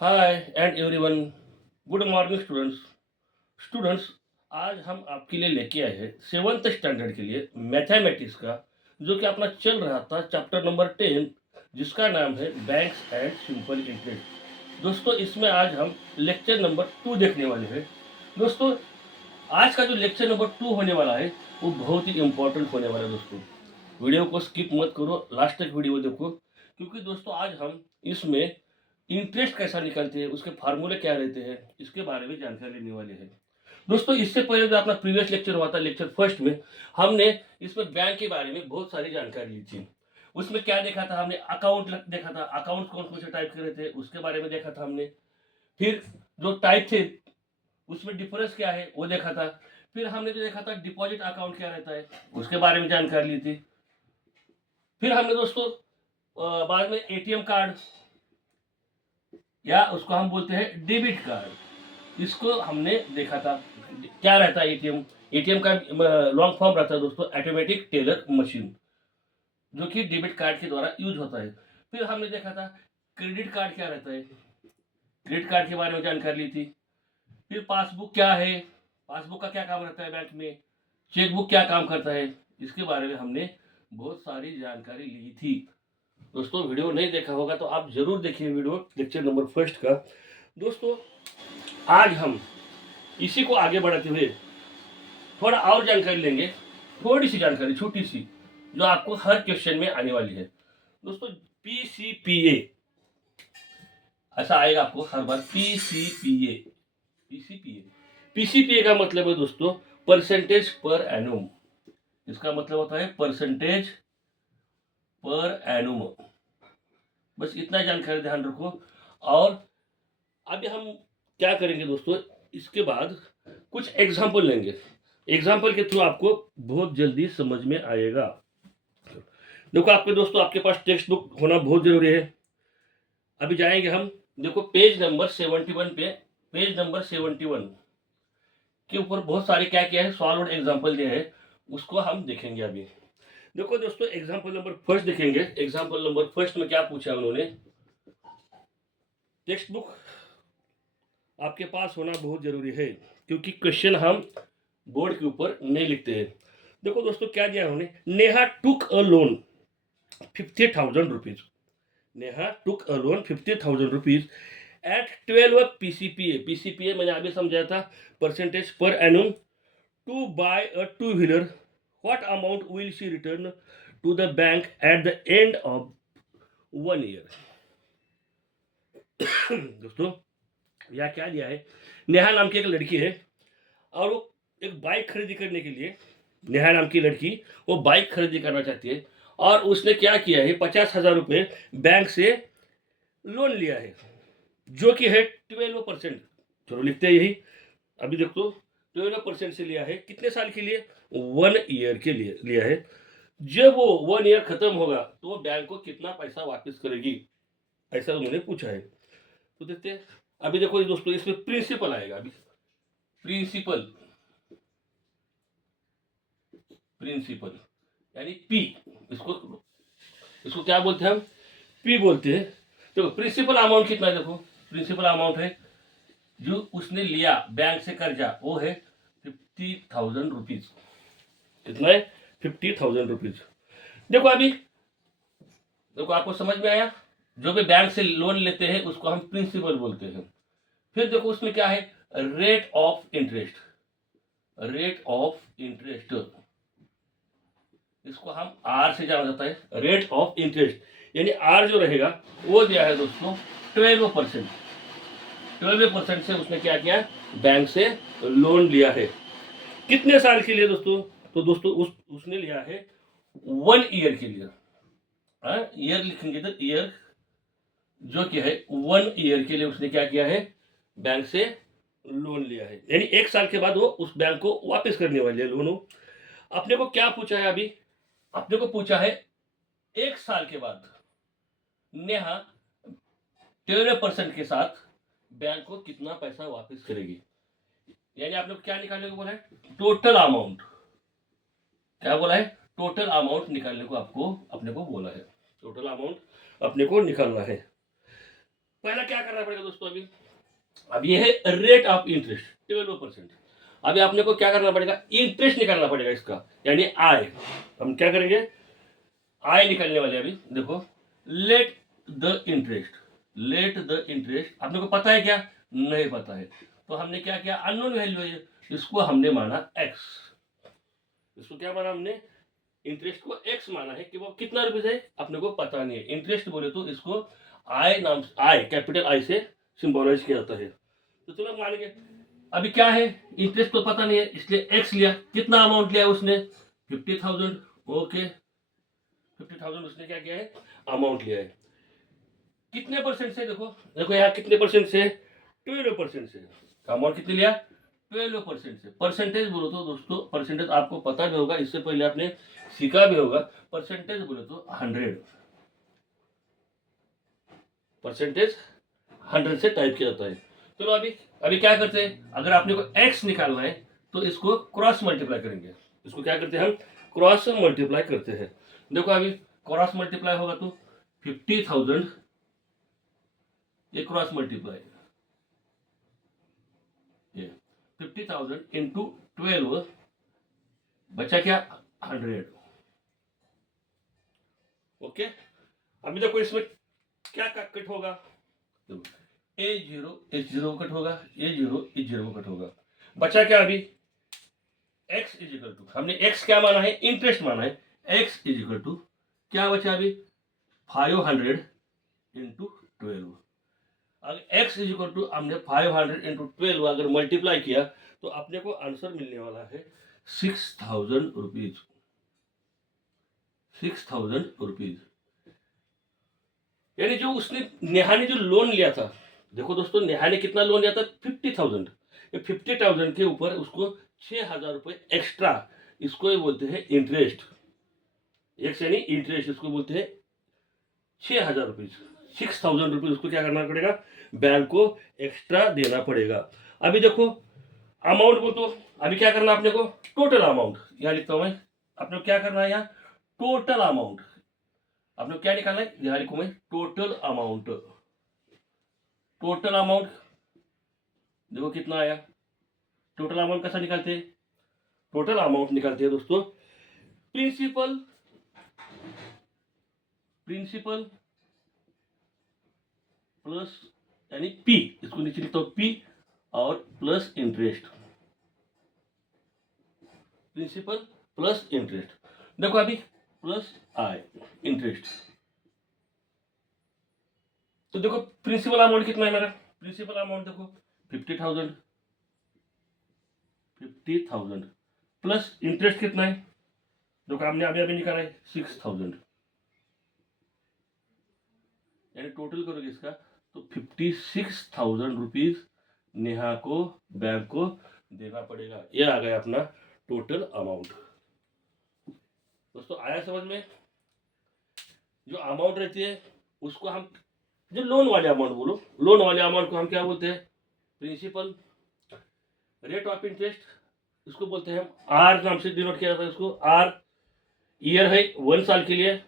Hi and everyone, good morning students. Students, आज हम आपके लिए लेके आए हैं सेवन्थ स्टैंडर्ड के लिए मैथमेटिक्स का, जो कि अपना चल रहा था चैप्टर नंबर 10, जिसका नाम है बैंक्स एंड सिंपल इंटरेस्ट। दोस्तों, इसमें आज हम लेक्चर नंबर 2 देखने वाले हैं। दोस्तों, आज का जो लेक्चर नंबर 2 होने वाला है वो बहुत ही इम्पोर्टेंट होने वाला है। दोस्तों, वीडियो को स्किप मत करो, लास्ट तक वीडियो देखो, क्योंकि दोस्तों आज हम इसमें इंटरेस्ट कैसा निकलते हैं, उसके फार्मूले क्या रहते हैं, इसके बारे में जानकारी लेने वाले हैं। दोस्तों, इससे पहले जो अपना प्रीवियस लेक्चर हुआ था, लेक्चर फर्स्ट में, हमने इसमें बैंक के बारे में बहुत सारी जानकारी ली थी। उसमें क्या देखा था हमने, अकाउंट देखा था, अकाउंट कौन कौन से टाइप के रहते हैं उसके बारे में देखा था हमने। फिर जो टाइप थे उसमें डिफरेंस क्या है वो देखा था। फिर हमने जो देखा था डिपॉजिट अकाउंट क्या रहता है उसके बारे में जानकारी ली थी। फिर हमने दोस्तों बाद में एटीएम कार्ड, या उसको हम बोलते हैं डेबिट कार्ड, इसको हमने देखा था। क्या रहता है एटीएम? एटीएम का लॉन्ग फॉर्म रहता है दोस्तों ऑटोमेटिक टेलर मशीन, जो कि डेबिट कार्ड के द्वारा यूज होता है। फिर हमने देखा था क्रेडिट कार्ड क्या रहता है, क्रेडिट कार्ड के बारे में जानकारी ली थी। फिर पासबुक क्या है, पासबुक का क्या काम रहता है बैंक में, चेकबुक क्या काम करता है, इसके बारे में हमने बहुत सारी जानकारी ली थी। दोस्तों, वीडियो नहीं देखा होगा तो आप जरूर देखिए वीडियो लेक्चर नंबर फर्स्ट का। दोस्तों, आज हम इसी को आगे बढ़ाते हुए थोड़ा और जानकारी लेंगे, थोड़ी सी जानकारी छोटी सी, जो आपको हर क्वेश्चन में आने वाली है। दोस्तों, पीसीपीए ऐसा आएगा आपको हर बार, पीसीपीए। पीसीपीए पीसीपीए का मतलब है दोस्तों परसेंटेज पर एनुम। इसका मतलब होता है परसेंटेज पर एनुम। बस इतना जानकारी ध्यान रखो। और अभी हम क्या करेंगे दोस्तों, इसके बाद कुछ एग्जाम्पल लेंगे। एग्जाम्पल के थ्रू आपको बहुत जल्दी समझ में आएगा। देखो, आपके दोस्तों आपके पास टेक्स्ट बुक होना बहुत जरूरी है। अभी जाएंगे हम, देखो पेज नंबर 71 पे, पेज नंबर 71 के ऊपर बहुत सारे क्या किया है, सॉल्व और एग्जाम्पल दिए है, उसको हम देखेंगे अभी। देखो दोस्तों, एग्जाम्पल नंबर फर्स्ट देखेंगे। एग्जाम्पल नंबर फर्स्ट में क्या पूछा है उन्होंने, टेक्स्ट बुक आपके पास होना बहुत जरूरी है, क्योंकि क्वेश्चन हम बोर्ड के ऊपर नहीं लिखते हैं। देखो दोस्तों, क्या दिया उन्होंने, Neha took a loan 50,000 rupees. Neha took a loan 50,000 rupees at 12 PCPA. PCPA मैंने अभी समझाया था, परसेंटेज पर annum, to buy a two wheeler. What amount will she return to the bank at the end of 1 year. दोस्तों, यह क्या दिया है, नेहा नाम की एक लड़की है, और वो एक बाइक खरीदी करने के लिए, नेहा नाम की लड़की वो बाइक खरीदी करना चाहती है, और उसने क्या किया है, 50,000 रुपये बैंक से लोन लिया है, जो कि है 12%। चलो लिखते हैं यही। अभी देखो, 12% से लिया है, कितने साल के लिए, 1 ईयर के लिए लिया है। जब वो 1 ईयर खत्म होगा तो वो बैंक को कितना पैसा वापस करेगी, ऐसा उन्होंने पूछा है। तो देखते हैं। अभी देखो दोस्तों, इसमें प्रिंसिपल आएगा। अभी प्रिंसिपल, प्रिंसिपल यानी पी, इसको इसको क्या बोलते हैं हम, पी बोलते हैं। देखो प्रिंसिपल अमाउंट कितना है, देखो प्रिंसिपल अमाउंट है जो उसने लिया बैंक से कर्जा, वो है 50,000 रुपीज। कितना है, 50,000 रुपीज। देखो अभी, देखो आपको समझ में आया, जो भी बैंक से लोन लेते हैं उसको हम प्रिंसिपल बोलते हैं। फिर देखो उसमें क्या है, rate of interest, rate of interest, इसको हम आर से जाना जाता है, रेट ऑफ इंटरेस्ट। यानी आर जो रहेगा वो दिया है दोस्तों 12%। 12% से उसने क्या किया, बैंक से लोन लिया है। कितने साल के लिए दोस्तों, तो दोस्तों उसने लिया है 1 ईयर के लिए। ईयर लिखेंगे तो ईयर, जो कि है 1 ईयर के लिए उसने क्या किया है, बैंक से लोन लिया है। यानी 1 साल के बाद वो उस बैंक को वापस करने वाले है लोन। अपने को क्या पूछा है अभी, अपने को पूछा है 1 साल के बाद नेहा 12% के साथ बैंक को कितना पैसा वापस करेगी। यानी आपने क्या निकालने को बोला है, टोटल अमाउंट। क्या बोला है, टोटल अमाउंट निकालने को आपको अपने को बोला है, टोटल अमाउंट अपने को निकालना है। पहला क्या करना पड़ेगा दोस्तों, अभी ये है रेट ऑफ इंटरेस्ट 12%। अभी आपने को क्या करना पड़ेगा, इंटरेस्ट निकालना पड़ेगा इसका, यानी आय। हम क्या करेंगे, आय निकालने वाले। अभी देखो, let the interest, let the interest आपने को पता है क्या, नहीं पता है, तो हमने क्या किया, अननोन वैल्यू है, इसको हमने माना एक्स। इसको क्या माना हमने, इंटरेस्ट को एक्स माना है कि वो कितना रुपीज है अपने को पता नहीं है। इंटरेस्ट बोले तो इसको आई नाम, आई कैपिटल आई से सिंबलाइज किया जाता है। तो चलो मानेंगे, अभी क्या है, इंटरेस्ट तो पता नहीं है, इसलिए एक्स लिया। कितना अमाउंट लिया उसने, 50,000। ओके, 50,000 उसने क्या किया है, अमाउंट लिया है। कितने परसेंट से, देखो देखो यहाँ कितने परसेंट से, 12% से। अमाउंट कितने लिया, 12% से। परसेंटेज बोलो तो दोस्तों, परसेंटेज आपको पता भी होगा, इससे पहले आपने सीखा भी होगा। परसेंटेज बोले तो 100, परसेंटेज 100 से टाइप किया जाता है। चलो अभी अभी क्या करते हैं, अगर आपने को एक्स निकालना है तो इसको क्रॉस मल्टीप्लाई करेंगे। इसको क्या करते हैं हम, क्रॉस मल्टीप्लाई करते हैं। देखो अभी क्रॉस मल्टीप्लाई होगा तो 50,000, ये क्रॉस मल्टीप्लाई, ये 50,000 इंटू 12 बचा क्या, 100। ओके, अभी देखो इसमें क्या कट होगा, A0 कट होगा, A0 कट होगा। बचा क्या अभी, x इजिकल टू, हमने x क्या माना है, इंटरेस्ट माना है, x इजिकल टू क्या बचा अभी, 500 इंटू 12। अगर x इजिकल टू हमने 500 इंटू 12 अगर मल्टीप्लाई किया तो अपने को आंसर मिलने वाला है 6,000 रुपीज, 6,000 रुपीज। यानी जो उसने, नेहा ने जो लोन लिया था, देखो दोस्तों नेहा ने कितना लोन लिया था, 50,000। ये 50,000 के ऊपर उसको 6,000 रुपये एक्स्ट्रा, इसको ये बोलते हैं इंटरेस्ट। एक यानी इंटरेस्ट, इसको बोलते हैं 6,000 रुपीज। 6,000 रुपीज उसको क्या करना पड़ेगा, बैंक को एक्स्ट्रा देना पड़ेगा। अभी देखो अमाउंट को, तो अभी क्या करना आपने को, टोटल अमाउंट यहाँ लिखता हूं मैं, आपने को क्या करना है यहाँ, टोटल अमाउंट आपने क्या निकालना है, यहाँ लिखूं मैं, टोटल अमाउंट। टोटल अमाउंट देखो कितना आया, टोटल अमाउंट कैसा निकालते हैं, टोटल अमाउंट निकालते हैं दोस्तों, प्रिंसिपल, प्रिंसिपल प्लस यानी पी, इसको नीचे लिखता हूं पी, और plus interest, principal plus interest. देखो अभी प्लस आई इंटरेस्ट, तो देखो प्रिंसिपल अमाउंट कितना है मेरा, प्रिंसिपल अमाउंट देखो 50,000, 50,000 प्लस इंटरेस्ट कितना है, देखो हमने अभी अभी निकाला है 6,000, यानी टोटल करोगे इसका तो 56,000 रुपीज नेहा को बैंक को देना पड़ेगा। ये आ गया अपना टोटल अमाउंट। दोस्तों आया समझ में, जो अमाउंट रहती है उसको हम, जो लोन वाले अमाउंट बोलो, लोन वाले अमाउंट को हम क्या बोलते हैं, प्रिंसिपल। रेट ऑफ इंटरेस्ट इसको बोलते हैं हम आर नाम से डिनोट किया जाता है इसको, आर। ईयर है 1 साल के लिए।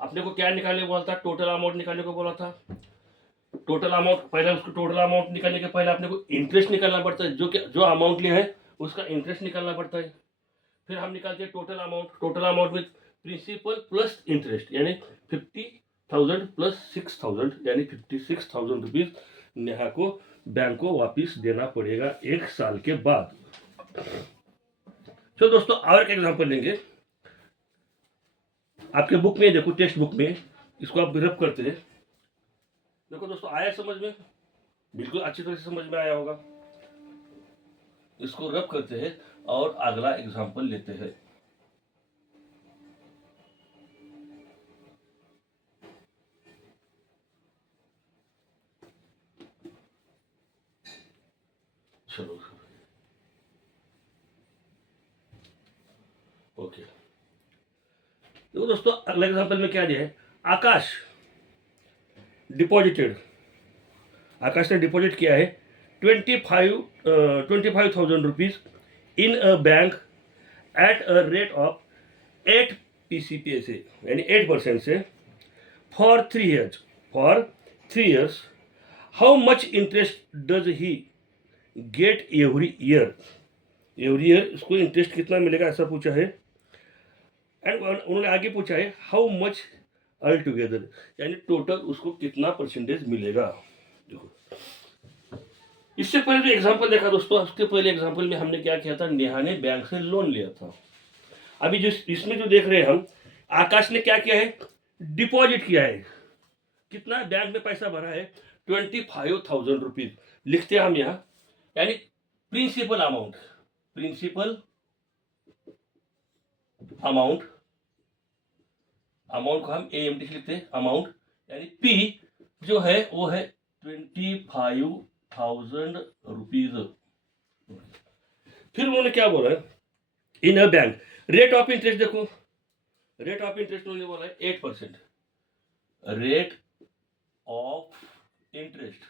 अपने को क्या निकालने बोला था, टोटल अमाउंट निकालने को बोला था। टोटल अमाउंट, पहले उसको टोटल अमाउंट निकालने के पहले अपने को इंटरेस्ट निकालना पड़ता है, जो अमाउंट लिया है उसका इंटरेस्ट निकालना पड़ता है। फिर हम निकालते हैं total amount, total amount with principal plus interest, यानी 50,000 प्लस 6,000 यानी 56,000 रुपीज नेहा को बैंक को वापिस देना पड़ेगा 1 साल के बाद। चलो दोस्तों और एक एग्जांपल लेंगे, आपके बुक में देखो, टेक्स्ट बुक में, इसको आप रब करते हैं। देखो दोस्तों आया समझ में, बिल्कुल अच्छी तरह से समझ में आया होगा। इसको रब करते हैं और अगला एग्जांपल लेते हैं। चलो ओके, देखो दोस्तों अगला एग्जांपल में क्या दिया है, आकाश डिपॉजिटेड, आकाश ने डिपॉजिट किया है 25,000 rupees in a bank at a rate of 8 PCPA से, यानी 8% से, for 3 years, how much interest does he get every year, every year इसको इंटरेस्ट कितना मिलेगा ऐसा पूछा है। एंड उन्होंने आगे पूछा है हाउ मच ऑल टुगेदर, यानी टोटल उसको कितना परसेंटेज मिलेगा। देखो इससे पहले जो एग्जांपल देखा दोस्तों, उसके पहले एग्जांपल में हमने क्या किया था, नेहा ने बैंक से लोन लिया था। अभी जो इसमें जो देख रहे हैं हम, आकाश ने क्या किया है, डिपॉजिट किया है। कितना बैंक में पैसा भरा है, 25,000 रुपीज लिखते हैं हम यहाँ, यानी principal amount, principal amount, amount को हम AMT लिखते हैं अमाउंट, यानी P जो है वो है 25,000 रुपीज। फिर उन्होंने क्या बोला, in a bank rate of interest, देखो रेट ऑफ इंटरेस्ट उन्होंने बोला है 8%, rate of interest,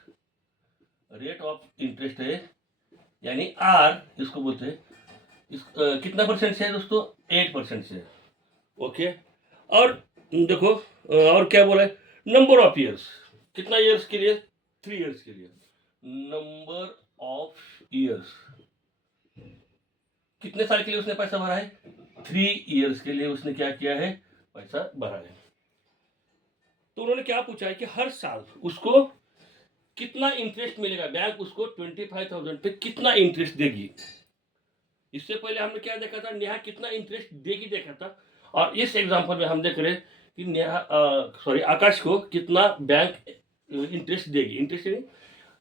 rate of interest है यानी R इसको बोलते हैं, कितना परसेंट से है दोस्तों, 8% से। ओके, और देखो और क्या बोला है, नंबर ऑफ ईयर्स, कितना ईयर्स के लिए, 3 ईयर्स के लिए, नंबर ऑफ ईयर्स, कितने साल के लिए उसने पैसा भरा है, 3 ईयर्स के लिए उसने क्या किया है, पैसा भरा है। तो उन्होंने क्या पूछा है कि हर साल उसको कितना इंटरेस्ट मिलेगा, बैंक उसको 25,000 पे कितना इंटरेस्ट देगी। इससे पहले हमने क्या देखा था, नेहा कितना इंटरेस्ट देगी देखा था, और इस एग्जांपल में हम देख रहे हैं कि नेहा आकाश को कितना बैंक इंटरेस्ट देगी। इंटरेस्ट नहीं,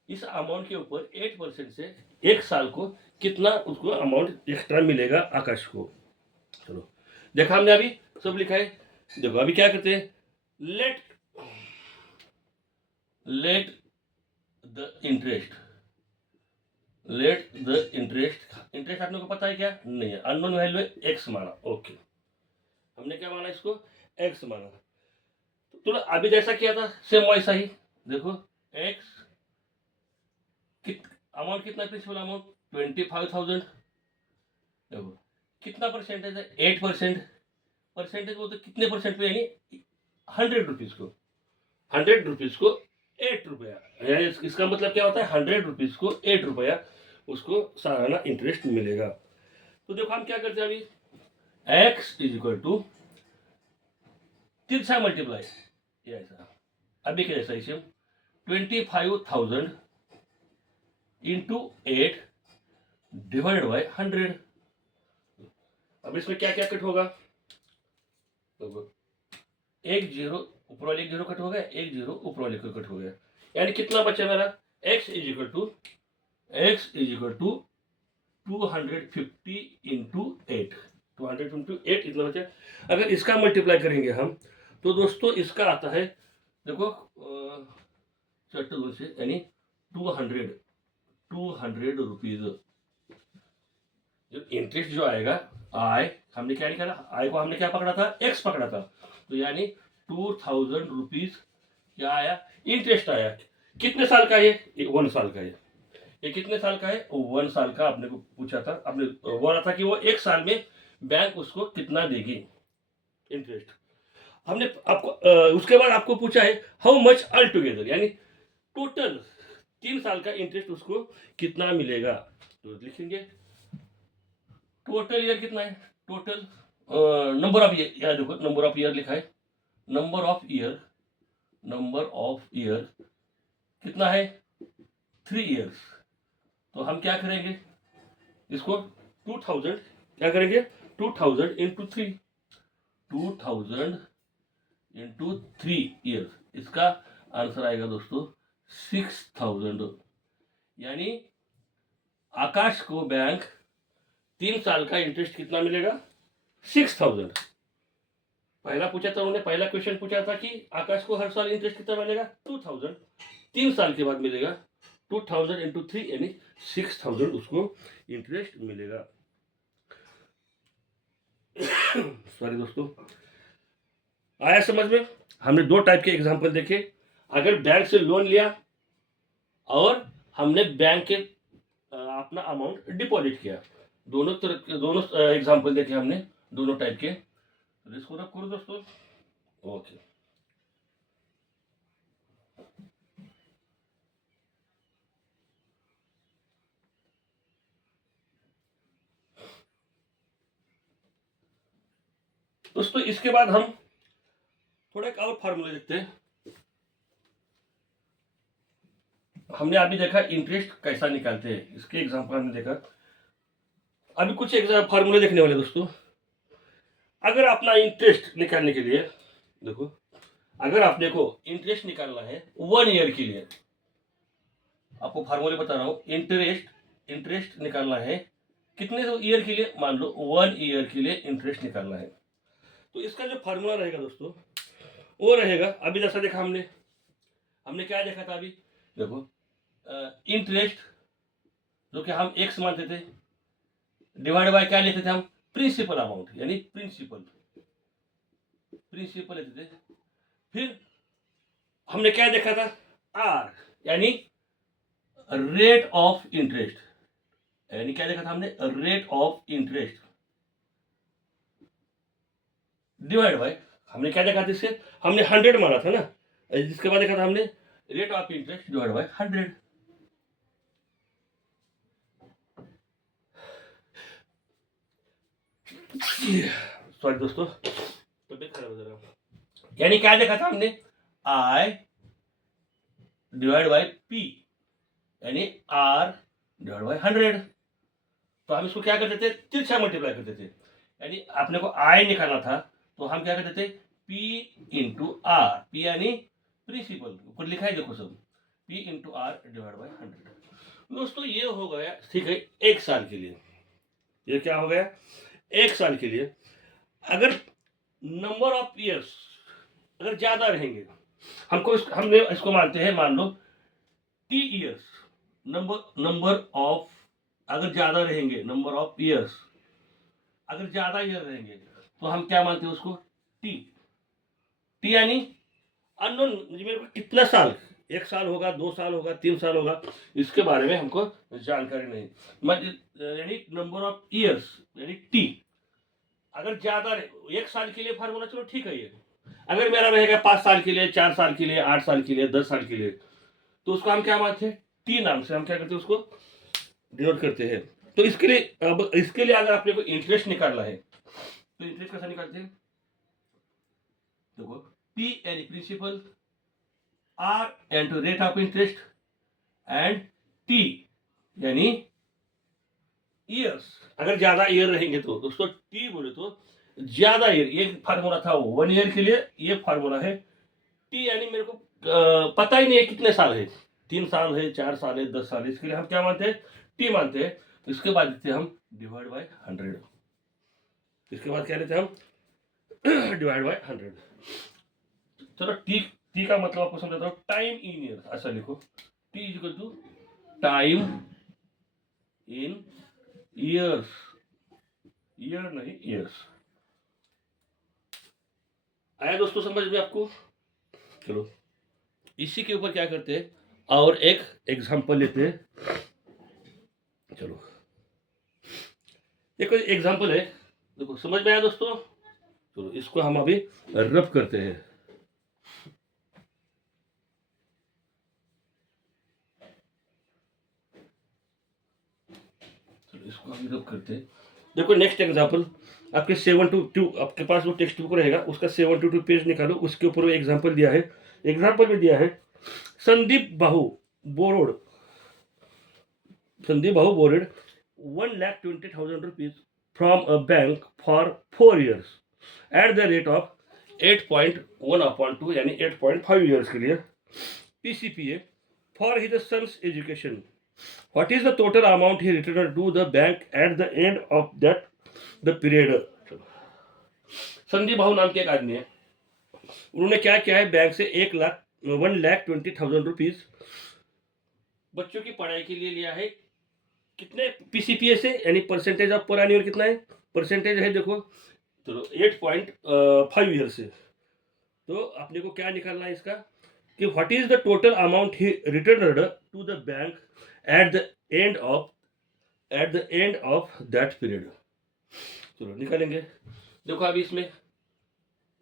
इस अमाउंट के ऊपर 8% से एक साल को कितना उसको अमाउंट एक्स्ट्रा मिलेगा आकाश को। चलो देखा हमने, अभी सब लिखा है। देखो अभी क्या करते हैं, let the interest, let the interest, interest आपने को पता है क्या, नहीं है, अननोन वैल्यू है, एक्स माना। ओके, हमने क्या माना, इसको एक्स माना। तो अभी जैसा किया था सेम वैसा ही, देखो एक्स अमाउंट कितना, प्रिंसिपल अमाउंट 25,000, देखो कितना परसेंटेज है, 8%, परसेंटेज वो तो कितने परसेंट पे, यानी 100 रुपीज को, 100 रुपीज को 8 रुपया, यानी इसका मतलब क्या होता है, 100 रुपीज को 8 रुपया उसको सालाना इंटरेस्ट मिलेगा। तो देखो हम क्या करते हैं अभी, x इज इक्वल टू 3 से मल्टीप्लाई, ये ऐसा अभी क्या ऐसा इसे 25,000 इंटू 8 डिवाइडेड बाय 100। अब इसमें क्या क्या कट होगा, तो एक जीरो ऊपर वाले, एक जीरो कट हो गया, एक जीरो ऊपर वाले को कट हो गया, यानी कितना बचा मेरा, x is equal to 250 into 8, 250 इतना बचा। अगर इसका मल्टीप्लाई करेंगे हम तो दोस्तों इसका आता है, देखो चट्टू से, यानी 200 रुपीज। इंटरेस्ट जो आएगा, आय हमने क्या निकाला, आय को हमने क्या पकड़ा था, एक्स पकड़ा था, तो यानी 2,000 रुपीज क्या आया, इंटरेस्ट आया। कितने साल का है, 1 साल का है। ये कितने साल का है, 1 साल का आपने को पूछा था, आपने बोला था कि वो 1 साल में बैंक उसको कितना देगी इंटरेस्ट। हमने आपको उसके बाद आपको पूछा है हाउ मच ऑल टुगेदर, यानी टोटल 3 साल का इंटरेस्ट उसको कितना मिलेगा। तो लिखेंगे टोटल ईयर कितना है, टोटल नंबर ऑफ ईयर, यार देखो नंबर ऑफ ईयर लिखा है, number of year, number of year कितना है, 3 ईयर्स। तो हम क्या करेंगे, इसको 2000 क्या करेंगे, 2000 इंटू 3, 2000 इंटू 3 ईयर्स, इसका आंसर आएगा दोस्तों 6,000। यानी आकाश को बैंक 3 साल का इंटरेस्ट कितना मिलेगा, 6,000। पहला पूछा था उन्होंने, पहला क्वेश्चन पूछा था कि आकाश को हर साल इंटरेस्ट कितना मिलेगा, 2,000, 3 साल के बाद मिलेगा 2,000 इंटू 3, यानी 6,000 उसको इंटरेस्ट मिलेगा। सॉरी दोस्तों, आया समझ में। हमने 2 टाइप के एग्जांपल देखे, अगर बैंक से लोन लिया और हमने बैंक के अपना अमाउंट डिपॉजिट किया, दोनों तरह, दोनों एग्जांपल देखे हमने, दोनों टाइप के। तो इसको रब करो दोस्तों, ओके। दोस्तों इसके बाद हम थोड़ा एक और फार्मूला देखते हैं। हमने अभी देखा इंटरेस्ट कैसा निकालते हैं, इसके एग्जांपल हमने देखा। अभी कुछ फार्मूले देखने वाले दोस्तों। अगर अपना इंटरेस्ट निकालने के लिए देखो, अगर आपने को इंटरेस्ट निकालना है 1 ईयर के लिए, आपको फार्मूले बता रहा हूँ। इंटरेस्ट निकालना है कितने ईयर के लिए, मान लो 1 ईयर के लिए इंटरेस्ट निकालना है। तो इसका जो फार्मूला रहेगा दोस्तों वो रहेगा, अभी जैसा देखा हमने क्या देखा था अभी, देखो इंटरेस्ट जो कि हम एक्स मानते थे, डिवाइड बाय क्या लेते थे हम, प्रिंसिपल अमाउंट, यानी प्रिंसिपल लेते थे। फिर हमने क्या देखा था, आर यानी रेट ऑफ इंटरेस्ट, यानी क्या देखा था हमने, rate of interest divide by, हमने क्या देखा था इससे, हमने 100 माना था ना, जिसके बाद देखा था हमने rate of interest divide by 100। Sorry दोस्तों, तबियत खराब हो रहा। यानी क्या देखा था हमने, आई डिवाइड बाय पी यानी आर डिवाइड बाय 100। तो हम इसको क्या करते थे, तिरछा मल्टीप्लाई करते थे। यानी अपने को आई निकालना था तो हम क्या करते थे, पी इंटू आर, पी यानी प्रिंसिपल, ऊपर लिखा है देखो सब, P into R divide by 100। दोस्तों ये हो गया, ठीक है, 1 साल के लिए। ये क्या हो गया, 1 साल के लिए। अगर नंबर ऑफ ईयर्स अगर ज्यादा रहेंगे, हमने इसको मानते हैं, मान लो टी ईयर्स, नंबर ऑफ अगर ज्यादा रहेंगे, नंबर ऑफ ईयर्स अगर ज्यादा ईयर रहेंगे तो हम क्या मानते हैं उसको, टी। टी यानी अननोन, मेरे को कितना साल, 1 साल होगा, 2 साल होगा, 3 साल होगा, इसके बारे में हमको जानकारी नहीं। यानी नंबर ऑफ ईयर्स यानी टी अगर ज्यादा 1 साल के लिए फार्मूला, चलो ठीक है ये। अगर मेरा रहेगा 5 साल के लिए, 4 साल के लिए, 8 साल के लिए, 10 साल के लिए, तो उसको हम क्या मानते हैं, टी नाम से हम क्या करते हैं, उसको डिनोट करते हैं। तो इसके लिए, अब इसके लिए अगर आपने को इंटरेस्ट निकालना है तो इंटरेस्ट कैसा निकालते हैं, देखो पी यानी principal, R and rate of interest, and T यानी ईयर्स। अगर ज्यादा ईयर रहेंगे तो दोस्तों टी बोले तो ज्यादा ईयर, ये फार्मूला था 1 ईयर के लिए, ये फार्मूला है टी यानी मेरे को पता ही नहीं है कितने साल है, 3 साल है, 4 साल है, 10 साल है, इसके लिए हम क्या मानते हैं, टी मानते हैं। इसके बाद देते हैं हम डिवाइड बाय 100, इसके बाद क्या लेते हैं हम डिवाइड बाय 100। चलो टी का मतलब आपको समझाता हूँ, टाइम इन ईयर, ऐसा लिखो, T is equal to time in years, year नहीं ईयर्स। आया दोस्तों समझ में आपको। चलो इसी के ऊपर क्या करते हैं, और एक एग्जांपल लेते हैं। चलो एक एग्जांपल है, देखो समझ में आया दोस्तों। चलो इसको हम अभी रब करते हैं। चलो इसको हम रब करते हैं। देखो नेक्स्ट एग्जांपल, आपके 7-2 आपके पास वो टेक्स्ट बुक रहेगा, उसका 7-2 पेज निकालो, उसके ऊपर वो एग्जांपल दिया है। एग्जांपल में दिया है, संदीप बाहू borrowed 1,20,000 rupees from a bank for 4 years at the rate of 8.1/2 यानी 8.5 years के लिए PCPA for his son's education. What is the total amount he returned to the bank at the end of that the period? Sandeep बाहू नाम के एक आदमी है, उन्होंने क्या किया है, बैंक से 1,20,000 रुपीज बच्चों की पढ़ाई के लिए लिया है। कितने पीसीपीए से, यानी परसेंटेज ऑफ पर एनुअल कितना है, परसेंटेज है देखो, चलो 8.5 ईयर से। तो अपने को क्या निकालना है इसका, कि what is the total amount he returned to the bank at the end of that period. चलो निकालेंगे। देखो अभी इसमें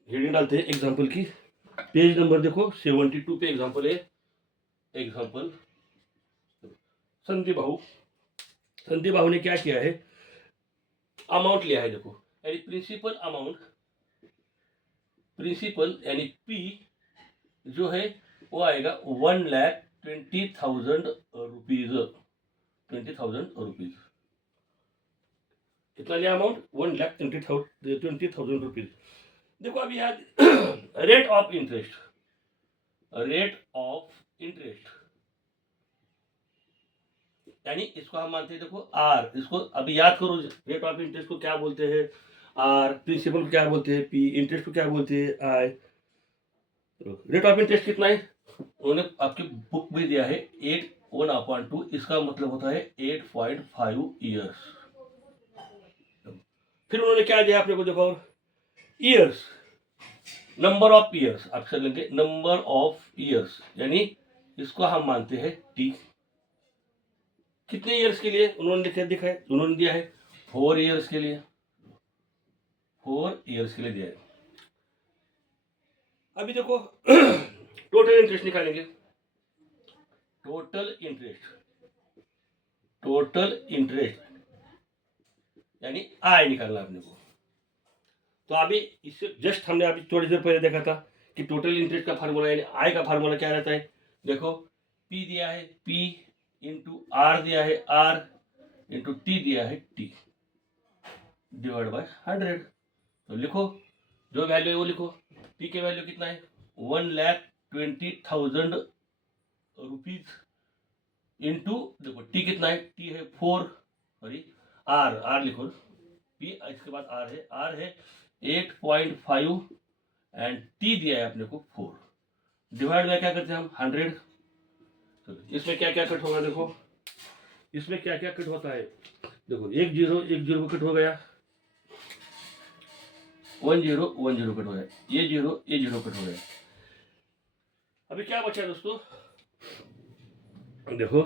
हेडिंग डालते हैं एग्जांपल की, पेज नंबर देखो 72 पे एग्जांपल है। एग्जांपल, संदीप बाहू ने क्या किया है, अमाउंट लिया है देखो, यानी प्रिंसिपल अमाउंट प्रिंसिपल यानी P जो है वो आएगा 1,20,000 रुपीज, 20,000 रुपीज। कितना लिया अमाउंट? 1,20,000 रुपीज। देखो अभी याद rate of interest, rate of interest यानी इसको हम मानते हैं, देखो आर, इसको अभी याद करो, रेट ऑफ इंटरेस्ट को क्या बोलते हैं? आर। प्रिंसिपल को क्या बोलते हैं? पी। इंटरेस्ट को क्या बोलते हैं? आई। रेट ऑफ इंटरेस्ट कितना है? उन्होंने आपकी बुक में दिया है 8/1/2, इसका मतलब होता है 8.5 ईयर्स। फिर उन्होंने क्या दिया आपने को? देखो ईयर्स, नंबर ऑफ ईयर्स, अक्षर लेंगे नंबर ऑफ ईयर्स, यानी इसको हम मानते हैं टी। कितने ईयर्स के लिए उन्होंने दिखाया? उन्होंने दिया है 4 ईयर्स के लिए, 4 ईयर्स के लिए दिया है। अभी देखो टोटल इंटरेस्ट निकालेंगे, टोटल इंटरेस्ट, टोटल इंटरेस्ट यानी आय निकालना अपने को। तो अभी इससे जस्ट हमने अभी थोड़ी देर पहले देखा था कि टोटल इंटरेस्ट का फार्मूला यानी आय का फार्मूला क्या रहता है? देखो पी दिया है पी, इंटू आर दिया है आर, इंटू टी दिया है टी, डिवाइड बाय 100। तो लिखो जो वैल्यू है वो लिखो। पी के वैल्यू कितना है? 1,20,000 रुपीज, इंटू देखो टी कितना है? टी है 4, सॉरी आर लिखो, पी इसके बाद आर है 8.5 एंड टी दिया है अपने को 4, डिवाइड में क्या करते हैं हम? 100। तो इसमें क्या क्या कट होगा? देखो इसमें क्या क्या कट होता है, देखो 1 0 कट हो गया, 1 0 कट हो गया, ये 0 कट हो गया। अभी क्या बचा दोस्तों? देखो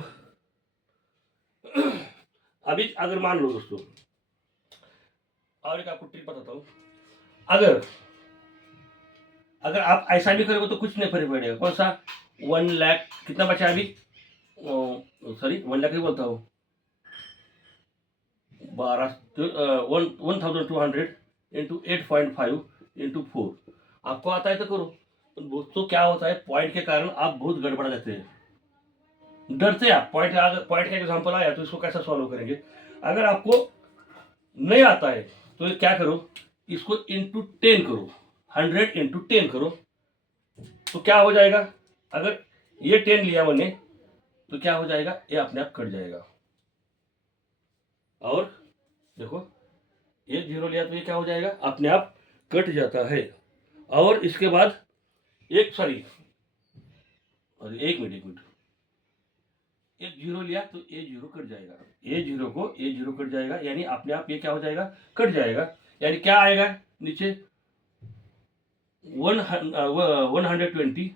अभी अगर मान लो दोस्तों, और एक आपको ट्रिक बताता हूँ, अगर आप ऐसा भी करोगे तो कुछ नहीं फर्क पड़ेगा। कौन सा? 1 लाख कितना बचा अभी? सॉरी 1 लाख ही बोलता हूँ, 1,200 इंटू 8.5 इंटू 4। आपको आता है तो करो। तो दोस्तों क्या होता है, पॉइंट के कारण आप बहुत गड़बड़ा जाते हैं, डरते हैं आप। पॉइंट का एग्जांपल आया तो इसको कैसे सॉल्व करेंगे? अगर आपको नहीं आता है तो क्या करो, इसको इंटू 10 करो, 100 इंटू 10 करो, तो क्या हो जाएगा? अगर ये 10 लिया मैंने तो क्या हो जाएगा? ये अपने आप कट जाएगा। और देखो ये 0 लिया तो ये क्या हो जाएगा? अपने आप कट जाता है। और इसके बाद एक मिनट, एक 0 लिया तो ये 0 कट जाएगा, ये 0 कट जाएगा, यानी अपने आप ये क्या हो जाएगा? कट जाएगा। यानी क्या आएगा नीचे? 120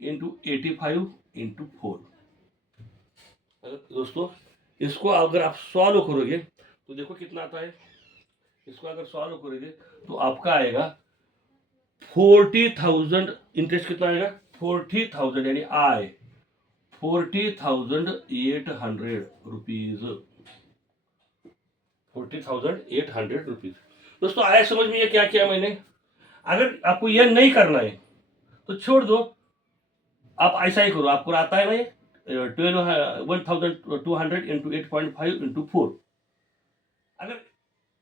इंटू 85 इंटू 4। दोस्तों इसको अगर आप सॉल्व करोगे तो देखो कितना आता है। इसको अगर सॉल्व करोगे तो आपका आएगा 40,000। इंटरेस्ट कितना आएगा? 40,000 यानी आय 40,800 रुपीज, 40,800 रुपीज। दोस्तों आया समझ में ये क्या किया मैंने? अगर आपको ये नहीं करना है तो छोड़ दो, आप ऐसा ही करो। आपको आता है ना 1,200 इंटू 8.5 इंटू 4। अगर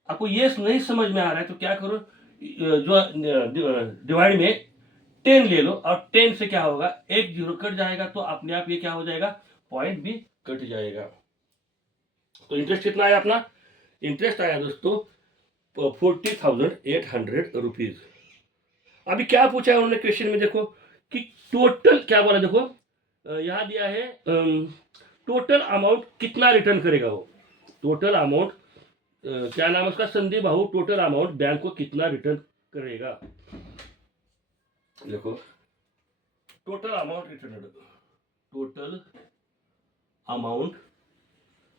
आपको ये नहीं समझ में आ रहा है तो क्या करो, जो डिवाइड में 10 ले लो, और 10 से क्या होगा? एक 0 कट जाएगा, तो अपने आप ये क्या हो जाएगा? पॉइंट भी कट जाएगा। तो इंटरेस्ट कितना आया अपना? इंटरेस्ट आया दोस्तों 40,800 रुपीज। अभी क्या पूछा है उन्होंने क्वेश्चन में? देखो कि टोटल क्या बोला, देखो यहाँ दिया है टोटल अमाउंट कितना रिटर्न करेगा वो। टोटल अमाउंट क्या नाम है उसका? संदीप बाबू टोटल अमाउंट बैंक को कितना रिटर्न करेगा। देखो total amount return, total amount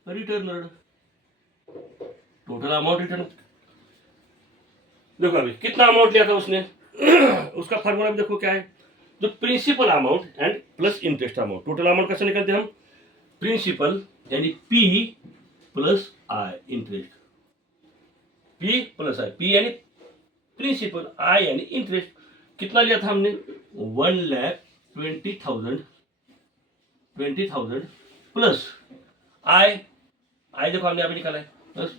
return, total amount return. देखो अभी कितना अमाउंट लिया था उसने उसका फार्मूला देखो क्या है? जो principal amount and plus interest amount. Total amount कैसे निकलते हैं हम? प्रिंसिपल यानी P plus I, interest, P plus I, P यानी प्रिंसिपल, आई यानी इंटरेस्ट। कितना लिया था हमने 1,20,000 प्लस आय देखो हमने अभी निकाला है प्लस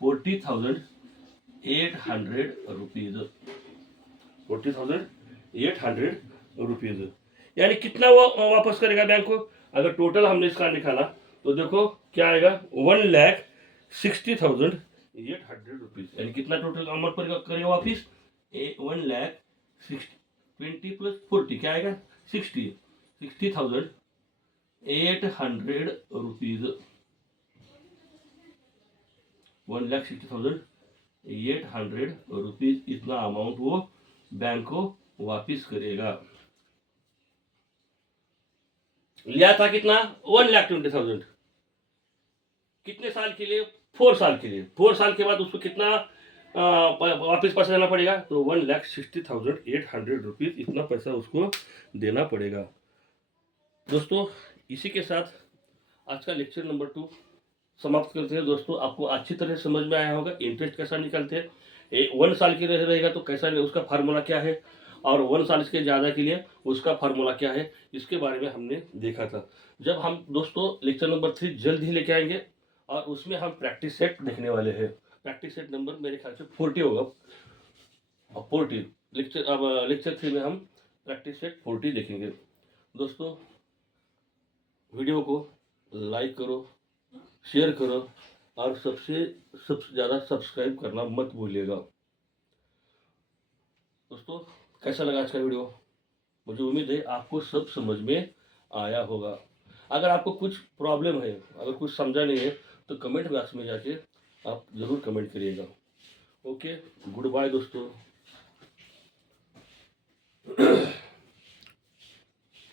40,800 रुपीज 40,800 रुपीज यानी कितना वो वापस करेगा बैंक को। अगर टोटल हमने इसका निकाला तो देखो क्या आएगा 1,60,800 रुपीज यानी कितना टोटल अमाउंट करेगा वापिस 1,20 प्लस 40 क्या आएगा 60,800 रुपीज 1,60,800 रुपीज इतना अमाउंट वो बैंक को वापिस करेगा। लिया था कितना 1,20,000 कितने साल के लिए 4 साल के लिए 4 साल के बाद उसको कितना वापस पैसा देना पड़ेगा तो 1,60,800 रुपीज इतना पैसा उसको देना पड़ेगा। दोस्तों इसी के साथ आज का लेक्चर नंबर 2 समाप्त करते हैं। दोस्तों आपको अच्छी तरह समझ में आया होगा इंटरेस्ट कैसा निकलते हैं 1 साल के रहेगा तो कैसा उसका फार्मूला क्या है और 1 साल के ज़्यादा के लिए उसका फार्मूला क्या है इसके बारे में हमने देखा था। जब हम दोस्तों लेक्चर नंबर 3 जल्द ही लेके आएंगे और उसमें हम प्रैक्टिस सेट देखने वाले हैं। प्रैक्टिस सेट नंबर मेरे ख्याल से 40 होगा और 40 लेक्चर अब लेक्चर 3 में हम प्रैक्टिस सेट 40 देखेंगे। दोस्तों वीडियो को लाइक करो शेयर करो और सबसे ज़्यादा सब्सक्राइब करना मत भूलिएगा। दोस्तों कैसा लगा आज का वीडियो मुझे उम्मीद है आपको सब समझ में आया होगा। अगर आपको कुछ प्रॉब्लम है अगर कुछ समझा नहीं है तो कमेंट बॉक्स में जाके आप ज़रूर कमेंट करिएगा। ओके गुड बाय दोस्तों।